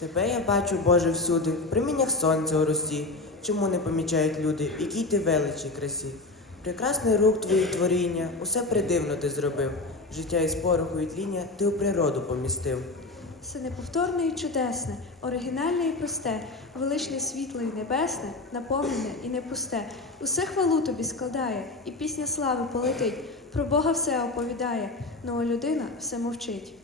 Тебе я бачу, Боже, всюди, в приміннях сонця у росі. Чому не помічають люди, який ти величі красі? Прекрасний рук твої творіння, усе придивно ти зробив. Життя із пороху і тління ти у природу помістив. Все неповторне і чудесне, оригінальне і просте, величне світло і небесне, наповнене і не пусте. Усе хвалу тобі складає, і пісня слави полетить. Про Бога все оповідає, но людина все мовчить.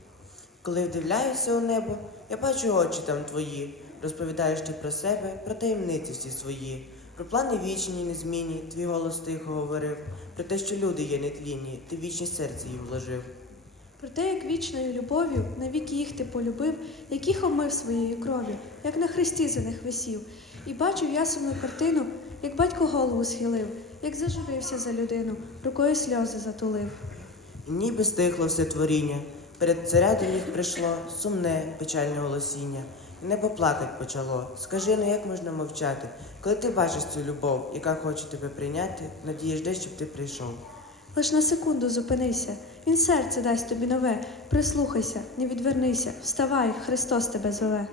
Коли вдивляюся у небо, я бачу очі там твої. Розповідаєш ти про себе, про таємниці всі свої. Про плани вічні незмінні, твій голос тихо говорив. Про те, що люди є нетлінні, ти вічність серце їм вложив. Про те, як вічною любов'ю навіки їх ти полюбив, як їх омив своєю кров'ю, як на хресті за них висів. І бачив я сумну картину, як батько голову схилив, як зажурився за людину, рукою сльози затулив. І ніби стихло все творіння. Перед царя до них прийшло сумне, печальне голосіння. І небо плакать почало. Скажи, ну як можна мовчати, коли ти бачиш цю любов, яка хоче тебе прийняти, надії жде, щоб ти прийшов. Лиш на секунду зупинися, він серце дасть тобі нове. Прислухайся, не відвернися, вставай, Христос тебе зове.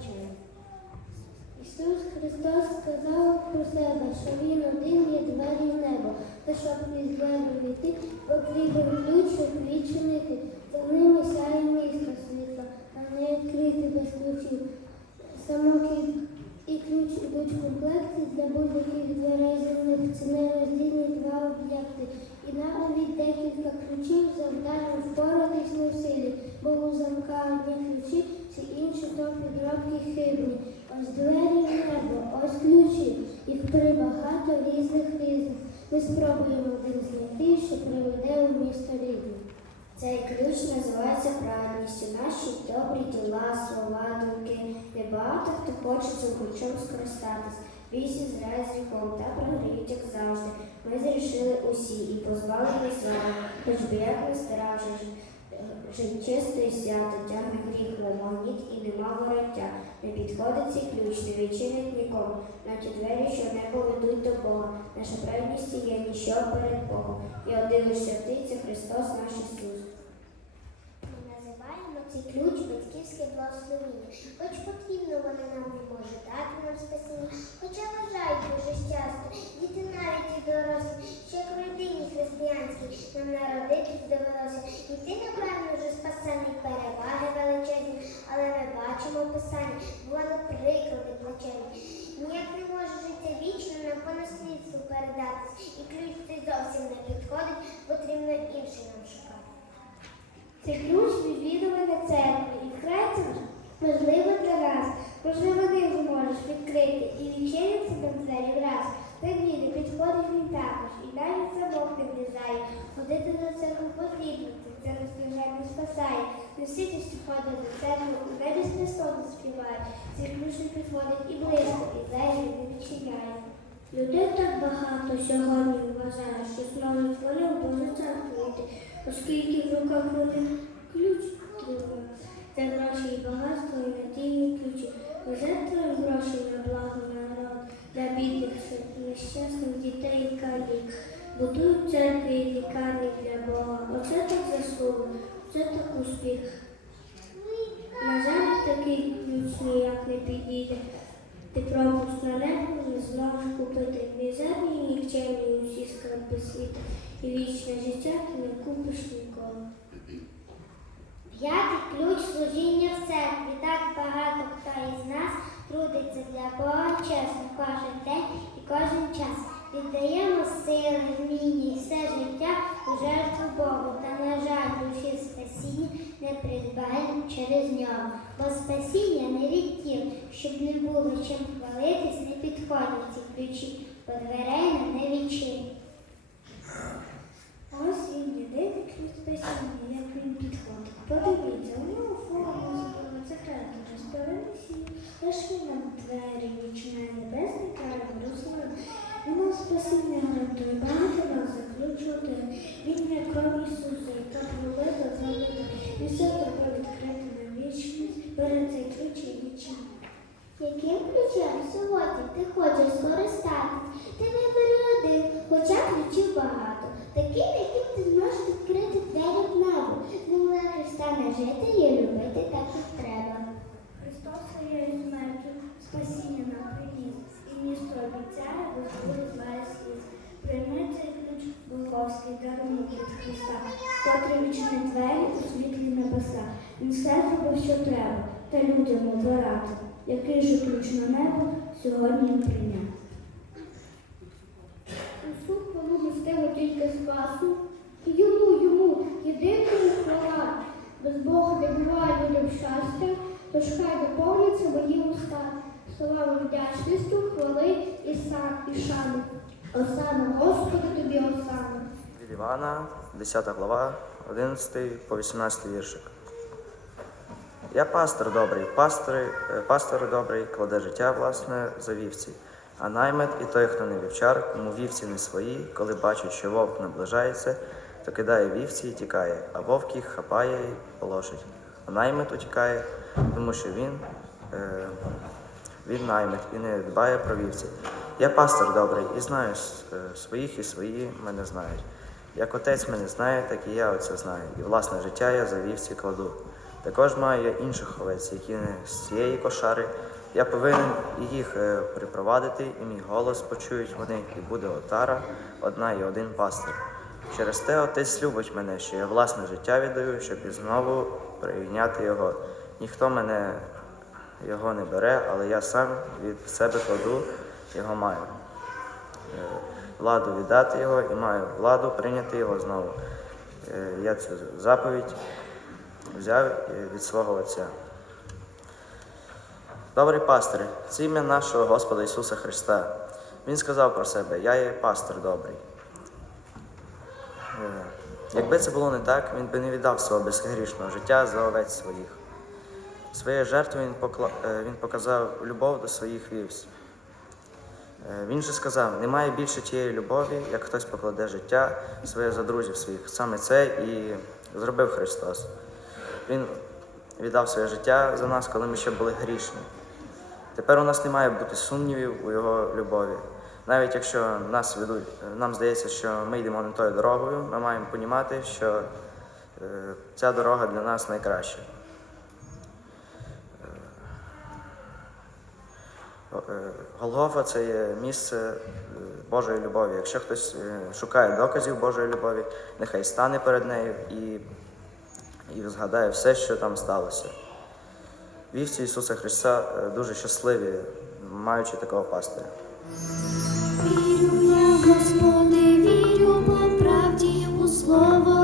очей. Ісус Христос сказав про себе, що Він один є двері в небо, та щоб крізь двері війти, потрібен ключ, щоб відчинити. За ними сяє місто світло, а не відкрити без ключів. Самок і ключ ідуть в комплекті для будь-яких дверей земних. Це не роздільні два об'єкти. І навіть декілька ключів завдання впоратись не силі, бо у замка одні ключі що підробки хибні. Ось двері в небо, ось ключі, їх прибагато різних різних. Ми спробуємо один знайти, що приведе у місто рідне. Цей ключ називається праведністю. Наші добрі діла, слова, думки. Небагато хто хоче цим ключом скористатись. Вісі зря з віком та програють, як завжди. Ми зрішили усі і позбавлені слави, хоч би як не старавшись. Чисто свято, тягне гріх, ламагніт і нема вороття. Не підходить цей ключ, не відчинить нікому, наче двері, що не поведуть до Бога. Наша праведність є ніщо перед Богом. І один лише ти це Христос наш Ісус. Ми називаємо цей ключ батьківське благословіння. Хоч потрібно вони нам не може дати нам спасіння, хоча вважають дуже часто, діти навіть і дорослі, що як в родині християнській нам народитись довелося. Йти, напевно, вже спасений переваги величезні, але ми бачимо в писанні, бували приклади плачевні. Ніяк не може життя вічно нам по наслідству передатись, і ключ цей зовсім не підходить, потрібно інший нам шукати. Це ключ відвідування церкви і вкрай це можливо для нас. Можливо, ти зможеш відкрити і відчинити нам двері враз. Та не підходить він також, і навіть замок не влізає. Ходити на церкву потрібно, це не спасає. Не всі ті, до церкви, у небі з Христом співають. Цей ключ не підходить і близько, і двері не відчиняє. Людей так багато сьогодні вважає, що знову творив Боже церкву оскільки в руках вони ключ тримає. Це гроші і багатство і надійні ключі. Жертвуємо гроші на благо народ, для бідних, нещасних дітей і калік. Будують церкви і лікарні для Бога. Оце так заслуга, це так успіх. На жаль, такий ключ ніяк не підійде. Ти пропуск на небо не зможеш купити мізерні нікчемні усі скарби світу. І вічне життя ти не купиш ніколи. П'ятий ключ служіння в церкві. Так багато хто із нас трудиться для Бога чесно кожен день і кожен час. Віддаємо сили, вміння і все життя у жертву Богу. Та, на жаль, душі спасіння не придбаємо через нього. Бо спасіння не від тіл, щоб не було чим хвалитись, не підходять ці ключі, бо дверей не відчинять. Єдиний ключ спасіння, як він підходить. Подивіться, у нього форма збила секрету, розповідці, лиш він нам двері відчиняє небесний край, Руслан. Він нам спасіння гарантує, багато нас заключувати. Він є кров Ісуса, яка пролита залита. І все тебе відкрити на вічність, бери цей ключ і відчиняй. Яким ключем сьогодні ти хочеш скористатись? Ти вибери один, хоча ключів багато. Таким, яким ти зможеш відкрити двері в небо. З ним легше стане жити і любити так, як треба. Христос своєю смертю спасіння нам приніс, і місто обіцяє Господь весь світ. Прийми цей ключ Богословський дарунок від Христа, котрий відчинить двері у світлі небеса. Він все зробив, що треба, та людям обирати. Який же ключ на небо сьогодні прийняти? Усу хвалу містимо тільки спасу. І йому, йому, єдиному хвала. Без Бога не буває людям щастя, тож хай наповниться мої уста. Вдячністю, хвали і шани. Осана, Господи, тобі осана. Від Івана, 10 глава, 11 по 18 віршик. Я пастор добрий, пастор, е, пастор добрий, кладе життя власне за вівці. А наймет і той, хто не вівчар, кому вівці не свої, коли бачить, що вовк наближається, то кидає вівці і тікає, а вовк їх хапає і полошить. А наймет утікає, тому що він, е, він наймет і не дбає про вівці. Я пастор добрий і знаю е, своїх, і свої мене знають. Як отець мене знає, так і я оце знаю. І власне життя я за вівці кладу. Також маю я інших овець, які не з цієї кошари. Я повинен їх е, припровадити, і мій голос почують вони, і буде отара, одна і один пастир. Через те отець любить мене, що я власне життя віддаю, щоб і знову прийняти його. Ніхто мене його не бере, але я сам від себе кладу, його маю. Е, Владу віддати його і маю владу прийняти його знову. Е, Я цю заповідь взяв е, від свого отця. Добрий пастир, це ім'я нашого Господа Ісуса Христа. Він сказав про себе: Я є пастир добрий. Якби це було не так, він би не віддав свого безгрішного життя за овець своїх. Своєю жертвою він, покла... е, він показав любов до своїх вівць. Е, Він же сказав: немає більше тієї любові, як хтось покладе життя своє за друзів своїх. Саме це і зробив Христос. Він віддав своє життя за нас, коли ми ще були грішні. Тепер у нас не має бути сумнівів у його любові. Навіть якщо нас ведуть, нам здається, що ми йдемо не тою дорогою, ми маємо понімати, що е, ця дорога для нас найкраща. Голгофа це є місце е, Божої любові. Якщо хтось е, шукає доказів Божої любові, нехай стане перед нею і, і згадає все, що там сталося. Вівці Ісуса Христа е, дуже щасливі, маючи такого пастиря. Вірю я, Господи, вірю по правді у слово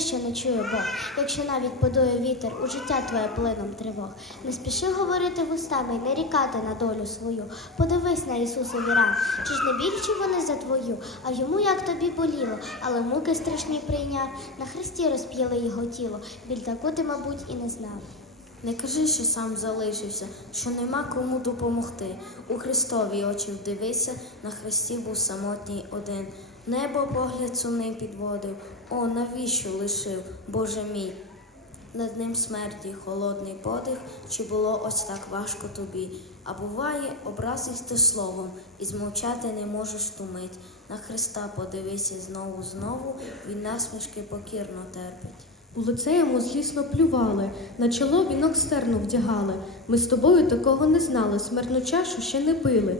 не не чує Бог, якщо навіть подує вітер, у життя твоє плином тривог. Не спіши говорити вустами й нарікати на долю свою. Подивись на Ісусові ран, чи ж не більші вони за твою, а йому як тобі боліло, але муки страшні прийняв. На хресті розп'яли його тіло. Біль таку ти, мабуть, і не знав. Не кажи, що сам залишився, що нема кому допомогти. У Христові очі вдивися, на хресті був самотній один. Небо погляд сумний підводив. О, навіщо лишив, Боже мій? Над ним смерті холодний подих, чи було ось так важко тобі? А буває, образись ти словом, і змовчати не можеш ту мить. На Христа подивися знову, знову, він насмішки покірно терпить. У лице йому злісно плювали, на чоло вінок стерну вдягали. Ми з тобою такого не знали, смертну чашу ще не пили.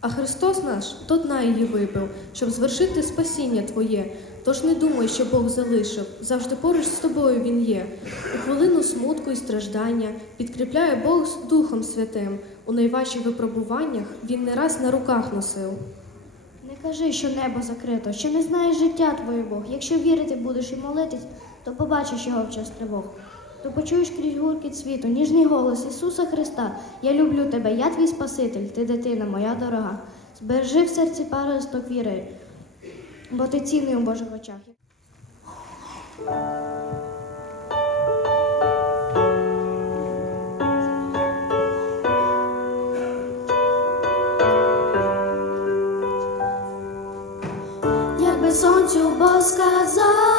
А Христос наш до дна її випив, щоб звершити спасіння твоє. Тож не думай, що Бог залишив, завжди поруч з тобою Він є. У хвилину смутку і страждання підкріпляє Бог з Духом Святим. У найважчих випробуваннях Він не раз на руках носив. Не кажи, що небо закрито, що не знаєш життя твоє Бог. Якщо вірити будеш і молитись, то побачиш його в час тривог. То почуєш крізь гуркіт світу, ніжний голос Ісуса Христа. Я люблю тебе, я твій Спаситель, ти дитина моя дорога. Збережи в серці паросток віри, бо ти цінний у Божих очах. Якби сонцю Бог сказав,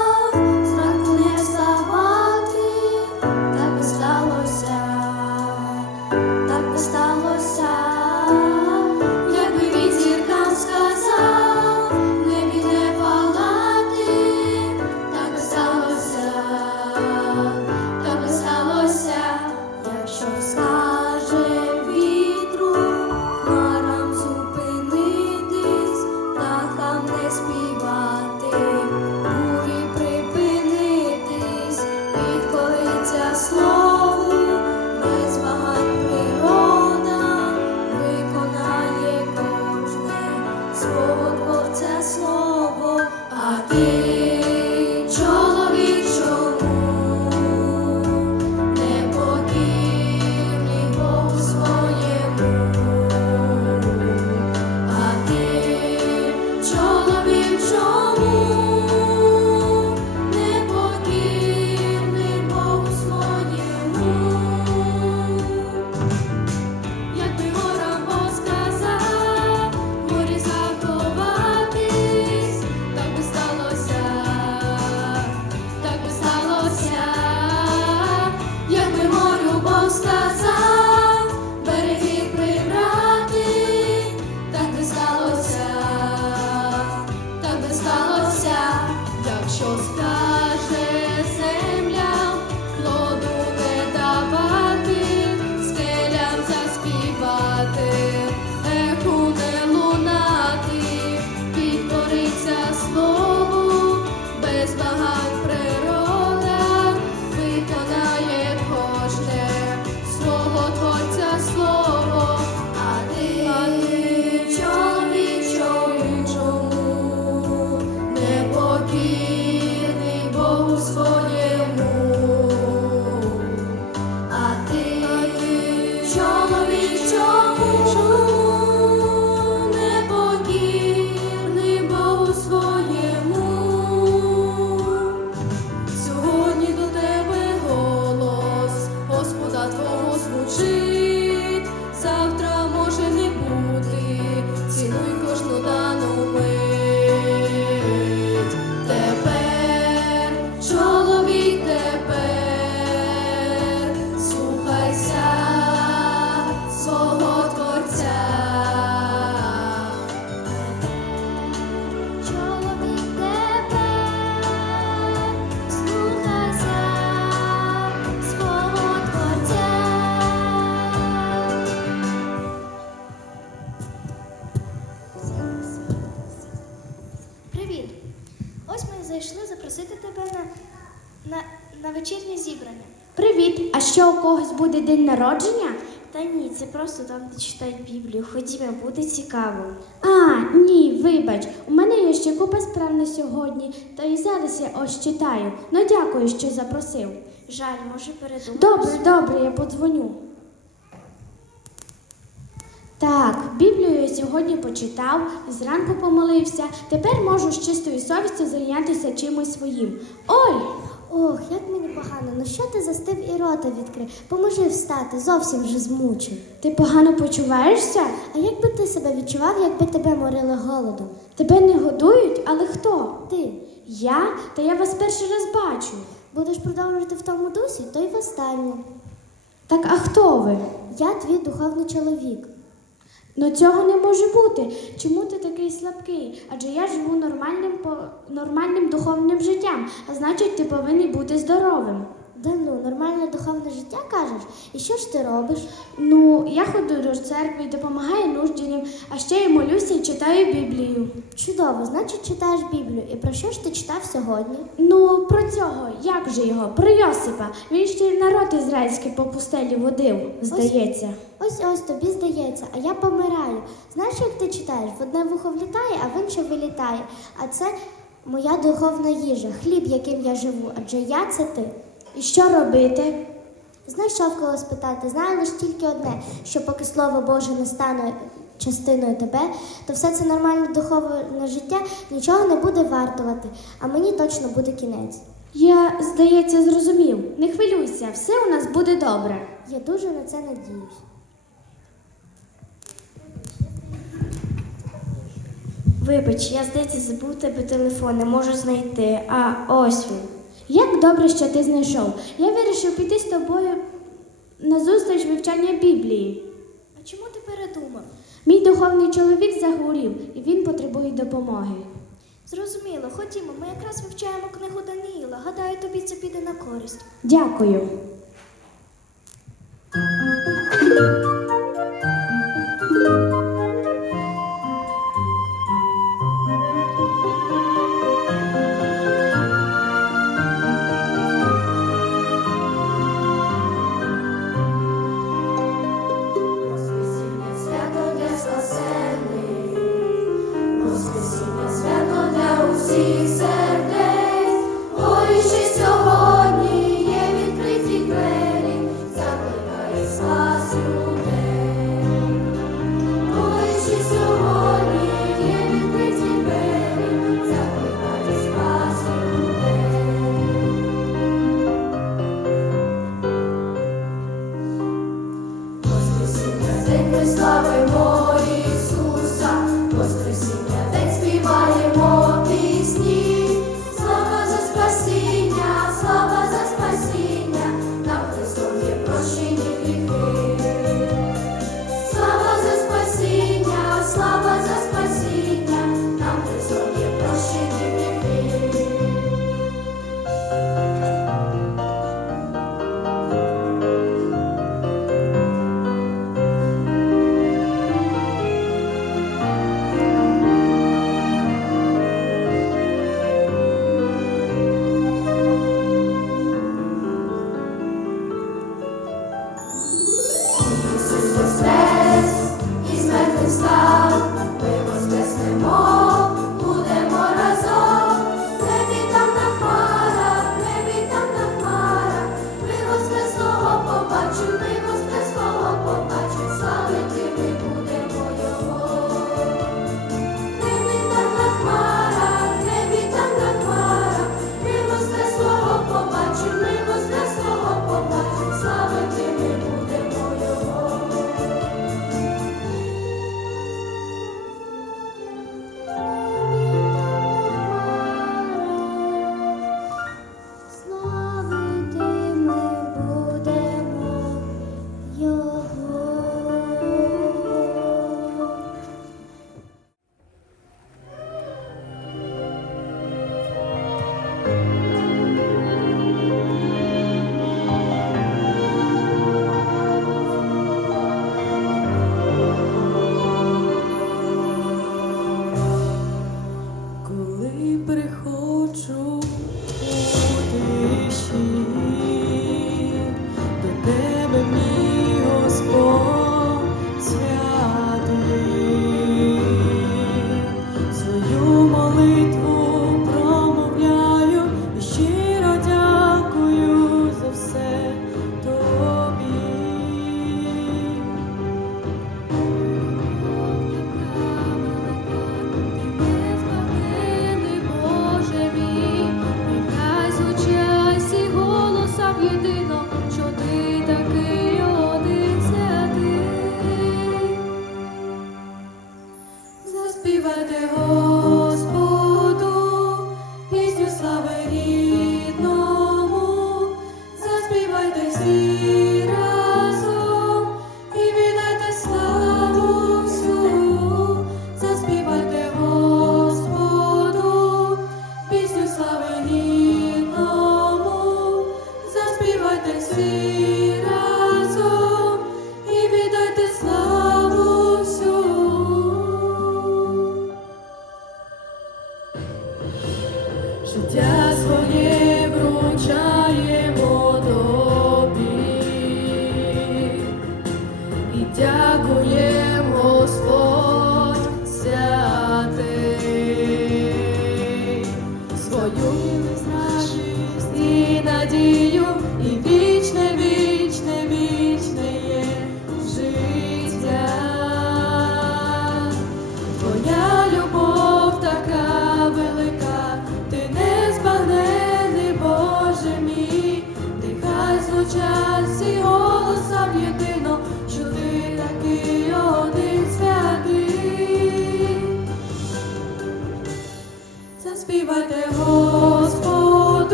народження? Та ні, це просто там, де читають Біблію. Ходімо, буде цікаво. А, ні, вибач, у мене є ще купа справ на сьогодні, та і зараз я ось читаю. Ну дякую, що запросив. Жаль, може передумати. Добре, добре, я подзвоню. Так, Біблію я сьогодні почитав, зранку помолився. Тепер можу з чистою совістю зайнятися чимось своїм. Ой! Ох, як мені погано. Ну що ти застив і рота відкрив? Поможи встати, зовсім вже змучив. Ти погано почуваєшся? А як би ти себе відчував, якби тебе морили голодом? Тебе не годують, але хто? Ти Я? Та я вас перший раз бачу. будеш продовжувати в тому дусі, то й востаннє. Так а хто ви? Я твій духовний чоловік. Ну цього не може бути. Чому ти такий слабкий? Адже я живу нормальним по нормальним духовним життям, а значить, ти повинен бути здоровим. Да ну, нормальне духовне життя кажеш? І що ж ти робиш? Ну, я ходжу до церкви і допомагаю нужденням, а ще я молюся і читаю Біблію. Чудово, значить читаєш Біблію. І про що ж ти читав сьогодні? Ну, про цього, як же його? Про Йосипа. Він ще й народ ізраїльський по пустелі водив, здається. Ось ось тобі здається, а я помираю. Знаєш, як ти читаєш? В одне вухо влітає, а в інше вилітає. А це моя духовна їжа, хліб, яким я живу, адже я це ти. І що робити? Знайшов кого спитати, знаю лише тільки одне, що поки слово Боже не стане частиною тебе, то все це нормальне духовне життя нічого не буде вартувати, а мені точно буде кінець. Я, здається, зрозумів. Не хвилюйся, все у нас буде добре. Я дуже на це надіюсь. Вибач, я здається забув тебе телефон, не можу знайти. А ось він. Як добре, що ти знайшов. Я вирішив піти з тобою на зустріч вивчання Біблії. А чому ти передумав? Мій духовний чоловік захворів, і він потребує допомоги. Зрозуміло, ходімо, ми якраз вивчаємо книгу Даниїла. Гадаю, тобі це піде на користь. Дякую.